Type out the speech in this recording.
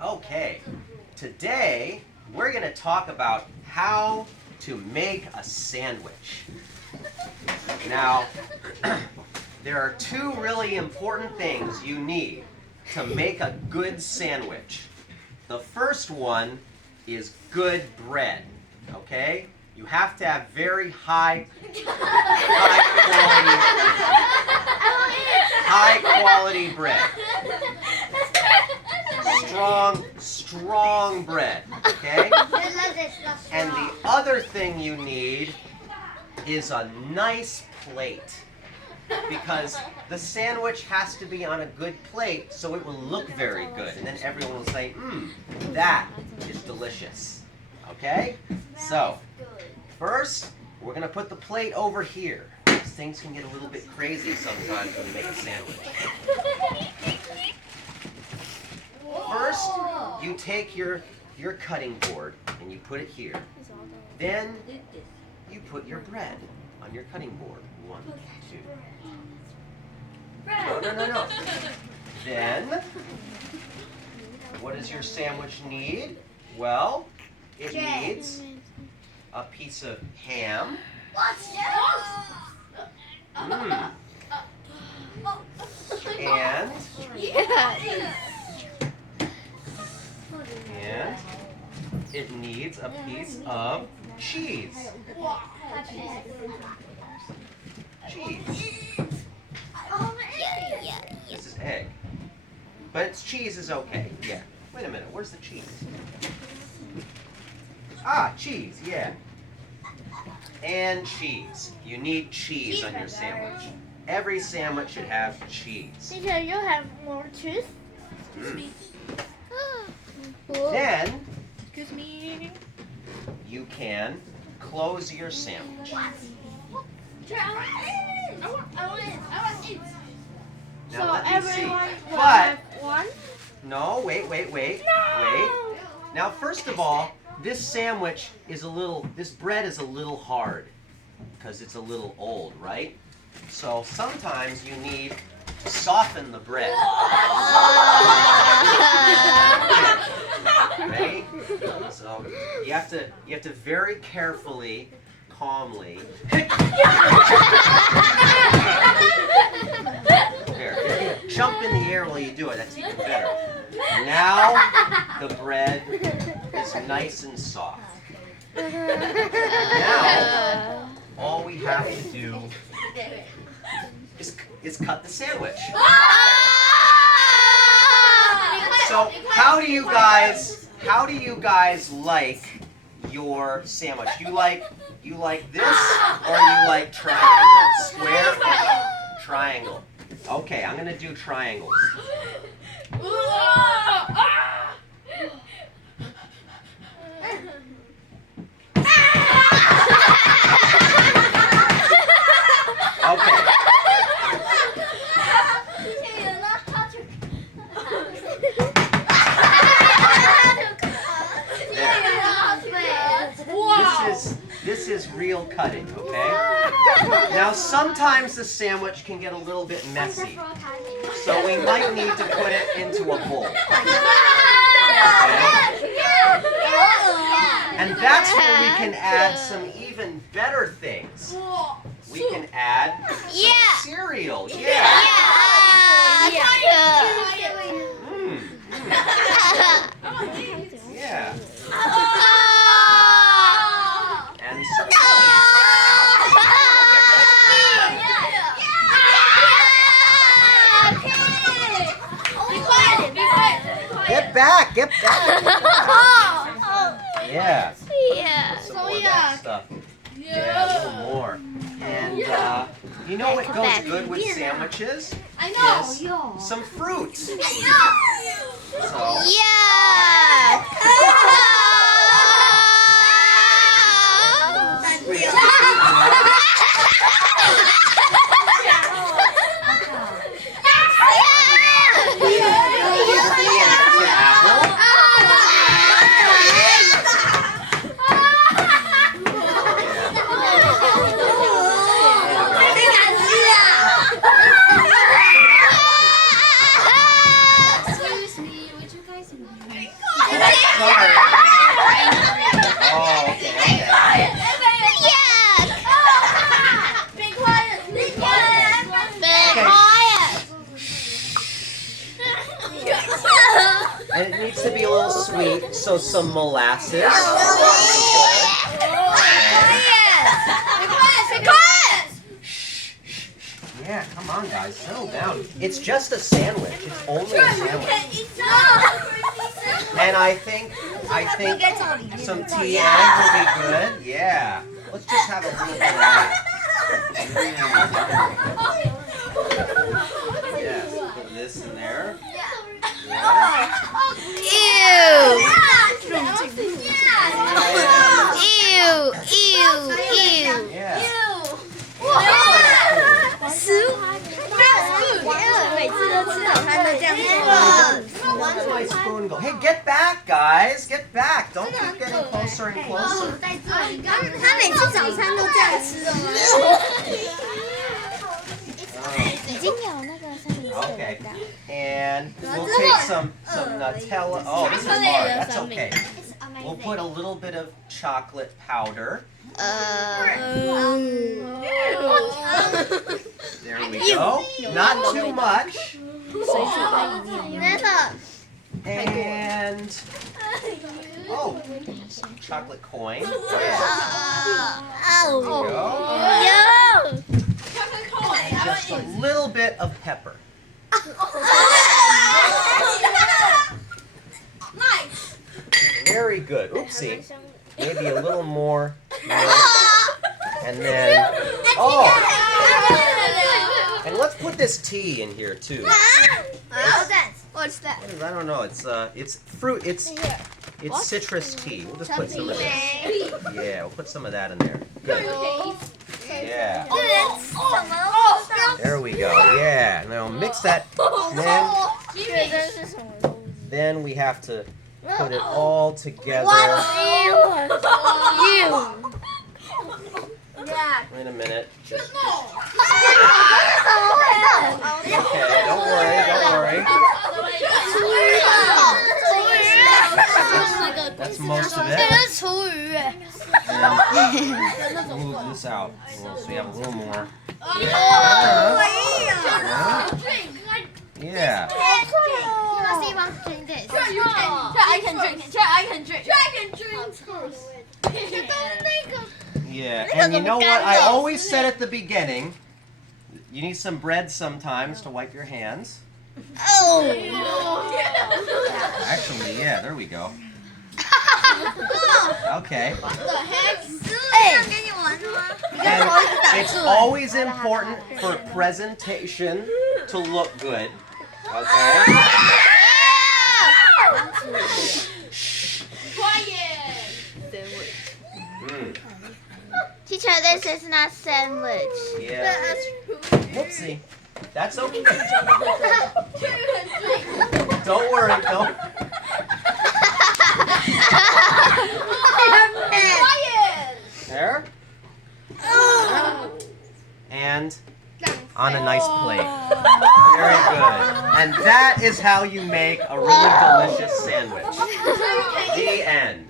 Okay, today we're going to talk about how to make a sandwich. Now, there are two really important things you need to make a good sandwich. The first one is good bread, okay? You have to have very high quality bread. Strong bread, okay? And the other thing you need is a nice plate, because the sandwich has to be on a good plate so it will look very good, and then everyone will say, that is delicious, okay? So, first, we're going to put the plate over here. Things can get a little bit crazy sometimes when you make a sandwich. First, you take your cutting board and you put it here. Then, you put your bread on your cutting board. 1, 2. No. Then, what does your sandwich need? Well, it needs a piece of ham. And it needs a piece of cheese. This is egg. But cheese is okay. Yeah. Wait a minute. Where's the cheese? Cheese. Yeah. And cheese. You need cheese on your sandwich. Every sandwich should have cheese. Teacher, you have more cheese? Then, Excuse me. you can close your sandwich. I want it. Now, So let me see. everyone will But, have one? no, wait. Now, first of all, this sandwich is this bread is a little hard because it's a little old, right? So sometimes you need to soften the bread. Ready? So you have to very carefully, calmly. There. Jump in the air while you do it. That's even better. Now the bread is nice and soft. Now all we have to do is cut the sandwich. So how do you guys like your sandwich? You like this, or you like triangle? Square or triangle? Okay, I'm gonna do triangles. Okay. This is real cutting, okay? Now sometimes the sandwich can get a little bit messy, so we might need to put it into a bowl. Okay? And that's where we can add some even better things. We can add some cereal. Yeah. Yeah. And some Get back! Yeah. Some more of that stuff. Yeah, a little more. And you know what goes good with sandwiches? I know. Is some fruit. So. And it needs to be a little sweet, so some molasses. Yeah, come on guys, settle down. It's just a sandwich. It's only a sandwich. And I think some tea and would be good. Yeah. Let's just have a little bit of that. Yes, put this in there. Yeah. Yeah. 每次都吃早餐都这样 Where's my spoon go? Hey, get back, guys! Get back! Don't keep getting closer and closer. 他每次早餐都这样吃的吗？ Okay. And we'll take some Nutella. Oh, this is hard. That's okay. We'll put a little bit of chocolate powder. There we go. Not too much. And oh, chocolate coin. Yeah. There we go. Just a little bit of pepper. Very good. Oopsie. Maybe a little more milk. And then, oh, and let's put this tea in here too. What's that? I don't know. It's fruit. It's citrus tea. We'll just put some of this. Yeah, we'll put some of that in there. Good. Yeah. There we go. Yeah. Now mix that. Then we have to put it all together. Wait a minute. Just... Okay, don't worry. That's most of it. And move this out so we have a little more. Yeah. Yeah, and you know what? I always said at the beginning, you need some bread sometimes to wipe your hands. Actually, yeah, there we go. Okay. And it's always important for presentation to look good. Okay? Teacher, this is not sandwich. Yeah. Whoopsie. That's okay. Don't worry. Don't. There. And on a nice plate. Very good. And that is how you make a really delicious sandwich. The end.